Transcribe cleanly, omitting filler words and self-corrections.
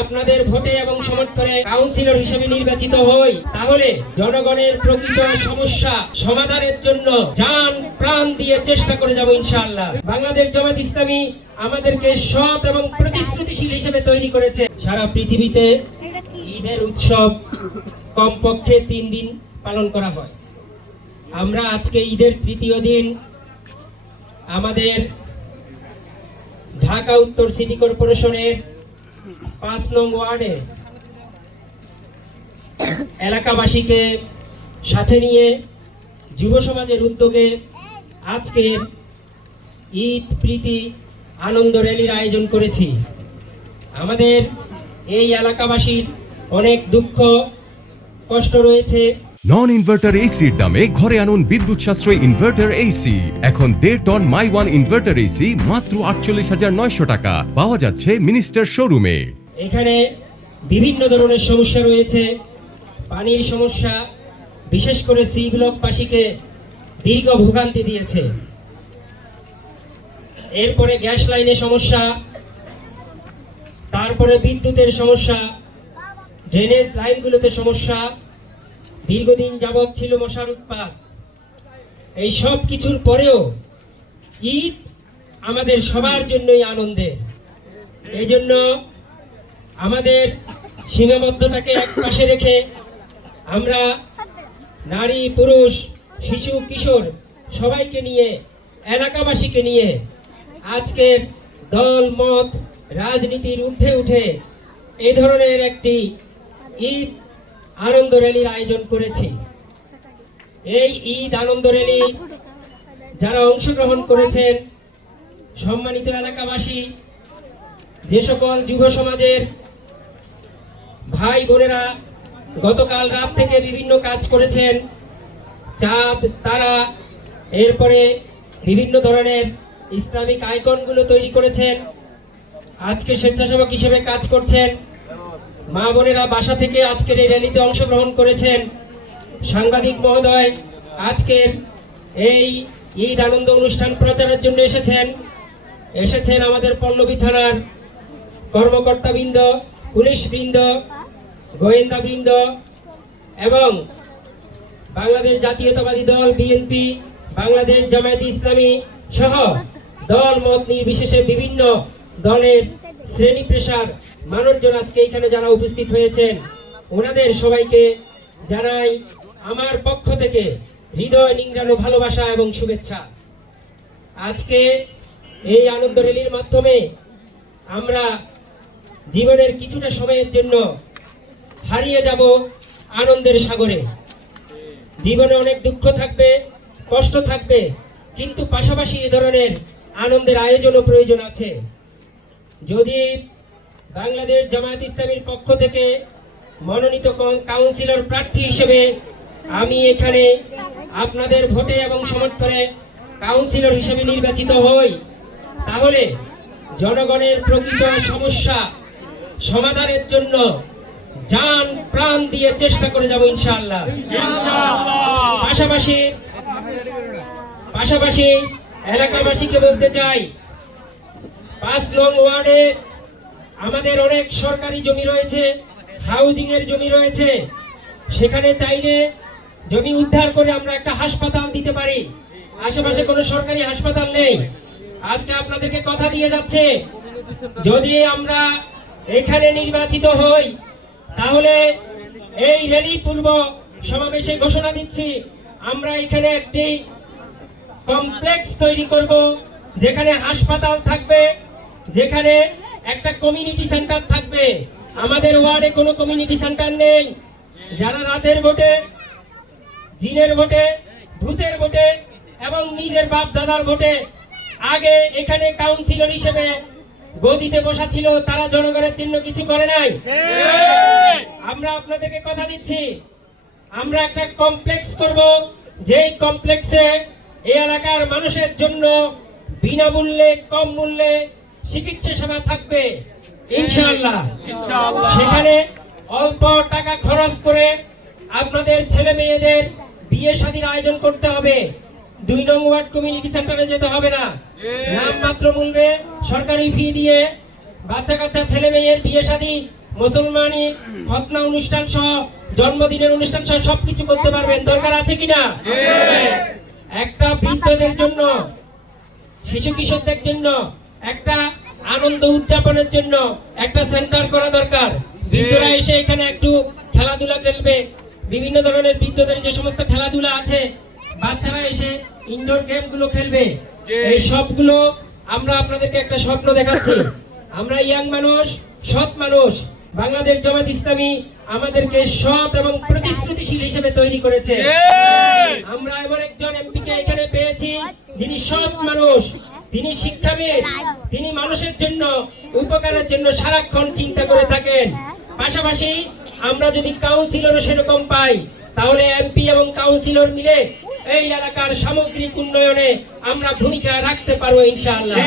আপনাদের ভোটে এবং সমর্থনে কাউন্সিলর হিসেবে নির্বাচিত হই, তাহলে জনগণের প্রকৃত সমস্যা সমাধানের জন্য জান প্রাণ দিয়ে চেষ্টা করে যাব ইনশাআল্লাহ। বাংলাদেশ জামাত ইসলামী আমাদেরকে সৎ এবং প্রতিশ্রুতিশীল হিসেবে তৈরি করেছে। সারা পৃথিবীতে ঈদের উৎসব কমপক্ষে 3 দিন পালন করা হয়। আমরা আজকে ঈদের তৃতীয় দিন আমাদের ঢাকা উত্তর সিটি কর্পোরেশনের 5 নং ওয়ার্ডে এলাকাবাসীকে সাথে নিয়ে যুব সমাজের উদ্যোগে আজকের ঈদ প্রীতি আনন্দ র্যালির আয়োজন করেছি। আমাদের এই এলাকাবাসীর অনেক দুঃখ কষ্ট রয়েছে। নন ইনভার্টার এসির দামে ঘরে আনুন বিদ্যুৎ সাশ্রয়ী ইনভার্টার এসি। এখন 1.5 ton my one inverter AC মাত্র 48,900 টাকা পাওয়া যাচ্ছে মিনিস্টার শোরুমে। এখানে বিভিন্ন ধরনের সমস্যা রয়েছে। পানির সমস্যা, বিশেষ করে সি ব্লকবাসীকে দীর্ঘ ভোগান্তি দিয়েছে। এরপরে গ্যাস লাইনের সমস্যা, তারপরে বিদ্যুতের সমস্যা, ড্রেনেজ লাইনগুলোতে সমস্যা, দীর্ঘদিন যাবৎ ছিল মশার উৎপাত। এই সব কিছুর পরেও ঈদ আমাদের সবার জন্যই আনন্দের। এই জন্য আমাদের সীমাবদ্ধতাকে এক পাশে রেখে আমরা নারী, পুরুষ, শিশু, কিশোর সবাইকে নিয়ে, এলাকাবাসীকে নিয়ে আজকের দল মত রাজনীতির ঊর্ধ্বে উঠে এই ধরনের একটি ঈদ আনন্দ র্যালির আয়োজন করেছি। এই ঈদ আনন্দ র্যালি যারা অংশগ্রহণ করেছেন, সম্মানিত এলাকাবাসী, যে সকল যুব সমাজের ভাই বোনেরা গতকাল রাত থেকে বিভিন্ন কাজ করেছেন, চাঁদ তারা, এরপরে বিভিন্ন ধরনের ইসলামিক আইকনগুলো তৈরি করেছেন, আজকে স্বেচ্ছাসেবক হিসেবে কাজ করছেন, মা বোনেরা বাসা থেকে আজকের এই র্যালিতে অংশগ্রহণ করেছেন, সাংবাদিক মহোদয় আজকের এই ঈদ আনন্দ অনুষ্ঠান প্রচারের জন্য এসেছেন আমাদের পল্লবী থানার কর্মকর্তাবৃন্দ, পুলিশ বৃন্দ, গোয়েন্দা বৃন্দ এবং বাংলাদেশ জাতীয়তাবাদী দল বিএনপি, বাংলাদেশ জামায়াত ইসলামী সহ দল মত নির্বিশেষে বিভিন্ন দলের শ্রেণী পেশার মানুষজন আজকে এখানে যারা উপস্থিত হয়েছেন, ওনাদের সবাইকে জানাই আমার পক্ষ থেকে হৃদয় নিংড়ানো ভালোবাসা এবং শুভেচ্ছা। আজকে এই আনন্দ র্যালির মাধ্যমে আমরা জীবনের কিছুটা সময়ের জন্য হারিয়ে যাব আনন্দের সাগরে। জীবনে অনেক দুঃখ থাকবে, কষ্ট থাকবে, কিন্তু পাশাপাশি এ ধরনের আনন্দের আয়োজনও প্রয়োজন আছে। যদি বাংলাদেশ জামায়াত ইসলামীর পক্ষ থেকে মনোনীত কাউন্সিলর প্রার্থী হিসেবে আমি এখানে আপনাদের ভোটে এবং সমর্থনে কাউন্সিলর হিসেবে নির্বাচিত হই, তাহলে জনগণের প্রকৃত সমস্যা সমাধানের জন্য জান প্রাণ দিয়ে চেষ্টা করে যাব ইনশাআল্লাহ। পাশাপাশি এলাকাবাসীকে বলতে চাই, 5 নং ওয়ার্ডে আমাদের অনেক সরকারি জমি রয়েছে, হাউজিং এর জমি রয়েছে। সেখানে চাইলে জমি উদ্ধার করে আমরা একটা হাসপাতাল দিতে পারি। আশেপাশে কোনো সরকারি হাসপাতাল নেই। আজকে আপনাদেরকে কথা দিয়ে যাচ্ছে, যদি আমরা এখানে নির্বাচিত হই, তাহলে এই র্যালি পূর্ব সমাবেশে ঘোষণা দিচ্ছি, আমরা এখানে একটি কমপ্লেক্স তৈরি করব, যেখানে হাসপাতাল থাকবে, যেখানে একটা কমিউনিটি সেন্টার থাকবে। আমাদের ওয়ার্ডে কোনো কমিউনিটি সেন্টার নেই। যারা রাতের ভোটে, জিনের ভোটে, ভূতের ভোটে এবং নিজের বাপ দাদার ভোটে আগে এখানে কাউন্সিলর হিসেবে গদিতে বসা ছিল, তারা জনগণের জন্য কিছু করে নাই। আমরা আপনাদেরকে কথা দিচ্ছি, আমরা একটা কমপ্লেক্স করব, যেই কমপ্লেক্সে এই এলাকার মানুষের জন্য বিনামূল্যে, কম মূল্যে চিকিৎসা সেবা থাকবে ইনশাআল্লাহ। সেখানে অল্প টাকা খরচ করে আপনাদের ছেলে মেয়েদের বিয়ে শাদীর আয়োজন করতে হবে। 2 নং ওয়ার্ড কমিউনিটি সেন্টারে যেতে হবে না, নামমাত্র মূল্যে সরকারি ফি দিয়ে বাচ্চা কাচ্চা ছেলে মেয়ের বিয়ে শাদী মুসলমানি খতনা অনুষ্ঠান সহ জন্মদিনের অনুষ্ঠান সহ সবকিছু করতে পারবেন। দরকার আছে কিনা? একটা বৃদ্ধদের জন্য, শিশু কিশোরদের জন্য একটা আনন্দ উদযাপনের জন্য একটা সেন্টার করা দরকার। বৃদ্ধরা এসে এখানে একটু খেলাধুলা খেলবে, বিভিন্ন ধরনের বৃদ্ধদের যে সমস্ত খেলাধুলা আছে, বাচ্চারা এসে ইনডোর গেম গুলো খেলবে। এই সবগুলো আমরা আপনাদেরকে একটা স্বপ্ন দেখাচ্ছি। আমরা ইয়াং মানুষ, সৎ মানুষ, বাংলাদেশ জামাত ইসলামী আমাদেরকে সৎ এবং প্রতিশ্রুতিশীল হিসেবে তৈরি করেছে। আমরা এমন একজন এমপিকে এখানে পেয়েছি যিনি সৎ মানুষ, তিনি শিক্ষাবিদ, তিনি মানুষের জন্য, উপকারের জন্য সারাক্ষণ চিন্তা করে থাকেন। পাশাপাশি আমরা যদি কাউন্সিলরও সেরকম পাই, তাহলে এমপি এবং কাউন্সিলর মিলে এই এলাকার সামগ্রিক উন্নয়নে আমরা ভূমিকা রাখতে পারবো ইনশাআল্লাহ।